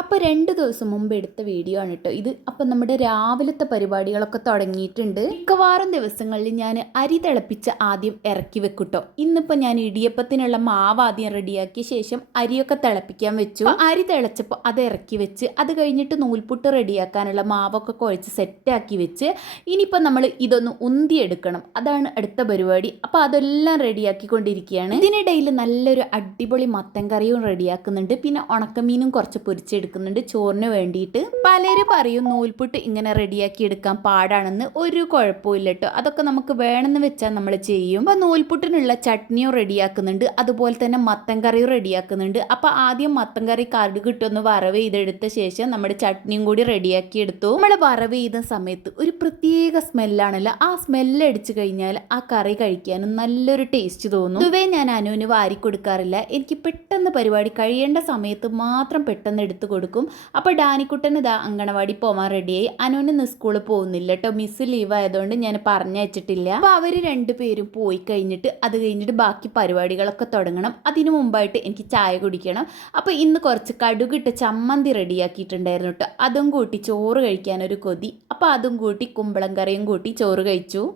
അപ്പോൾ രണ്ട് ദിവസം മുമ്പ് എടുത്ത വീഡിയോ ആണ് കേട്ടോ ഇത്. അപ്പം നമ്മുടെ രാവിലത്തെ പരിപാടികളൊക്കെ തുടങ്ങിയിട്ടുണ്ട്. മിക്കവാറും ദിവസങ്ങളിൽ ഞാൻ അരി തിളപ്പിച്ച് ആദ്യം ഇറക്കി വെക്കൂട്ടോ ഇന്നിപ്പോൾ ഞാൻ ഇടിയപ്പത്തിനുള്ള മാവ് ആദ്യം റെഡിയാക്കിയ ശേഷം അരിയൊക്കെ തിളപ്പിക്കാൻ വെച്ചു. അരി തിളച്ചപ്പോൾ അത് ഇറക്കി വെച്ച് അത് കഴിഞ്ഞിട്ട് നൂൽപുട്ട് റെഡിയാക്കാനുള്ള മാവൊക്കെ കുഴച്ച് സെറ്റാക്കി വെച്ച് ഇനിയിപ്പോൾ നമ്മൾ ഇതൊന്ന് ഉന്തിയെടുക്കണം. അതാണ് അടുത്ത പരിപാടി. അപ്പോൾ അതെല്ലാം റെഡിയാക്കിക്കൊണ്ടിരിക്കുകയാണ്. ഇതിനിടയിൽ നല്ലൊരു അടിപൊളി മത്തൻ കറിയും റെഡിയാക്കുന്നുണ്ട്. പിന്നെ ഉണക്കമീനും കുറച്ച് പൊരിച്ചെടുക്കുന്നുണ്ട് ചോറിന് വേണ്ടിയിട്ട്. പലരും പറയും നൂൽപുട്ട് ഇങ്ങനെ റെഡിയാക്കി എടുക്കാൻ പാടാണെന്ന്. ഒരു കുഴപ്പമില്ല കേട്ടോ. അതൊക്കെ നമുക്ക് വേണമെന്ന് വെച്ചാൽ നമ്മൾ ചെയ്യും. അപ്പോൾ നൂൽപുട്ടിനുള്ള ചട്നിയും റെഡിയാക്കുന്നുണ്ട്. അതുപോലെ തന്നെ മത്തൻ കറിയും റെഡിയാക്കുന്നുണ്ട്. അപ്പൊ ആദ്യം മത്തൻ കറി കറി ഇട്ടൊന്ന് വറവ് ചെയ്തെടുത്ത ശേഷം നമ്മുടെ ചട്നിയും കൂടി റെഡിയാക്കി എടുത്തു. നമ്മൾ വറവ് ചെയ്ത സമയത്ത് ഒരു പ്രത്യേക സ്മെല്ലാണല്ലോ. ആ സ്മെല്ല് അടിച്ചു കഴിഞ്ഞാൽ ആ കറി കഴിക്കാനും നല്ലൊരു ടേസ്റ്റ് തോന്നും. ഇതുവേ ഞാൻ അനുവിന് വാരി കൊടുക്കാറില്ല. എനിക്ക് പെട്ടെന്ന് പരിപാടി കഴിയേണ്ട സമയത്ത് മാത്രം പെട്ടെന്ന് എടുത്തു അപ്പോൾ ഡാനിക്കുട്ടൻ ഇതാ അങ്കണവാടി പോകാൻ റെഡിയായി അനുവിന് സ്കൂളിൽ പോകുന്നില്ല കേട്ടോ മിസ് ലീവ് ആയതുകൊണ്ട് ഞാൻ പറഞ്ഞയച്ചിട്ടില്ല അപ്പോൾ അവർ രണ്ടുപേരും പോയി കഴിഞ്ഞിട്ട് അത് കഴിഞ്ഞിട്ട് ബാക്കി പരിപാടികളൊക്കെ തുടങ്ങണം. അതിനു മുമ്പായിട്ട് എനിക്ക് ചായ കുടിക്കണം. അപ്പോൾ ഇന്ന് കുറച്ച് കടുകിട്ട ചമ്മന്തി റെഡിയാക്കിയിട്ടുണ്ടായിരുന്നു കേട്ടോ അതും കൂട്ടി ചോറ് കഴിക്കാനൊരു കൊതി. അപ്പോൾ അതും കൂട്ടി കുമ്പളം കറിയും കൂട്ടി ചോറ് കഴിച്ചു.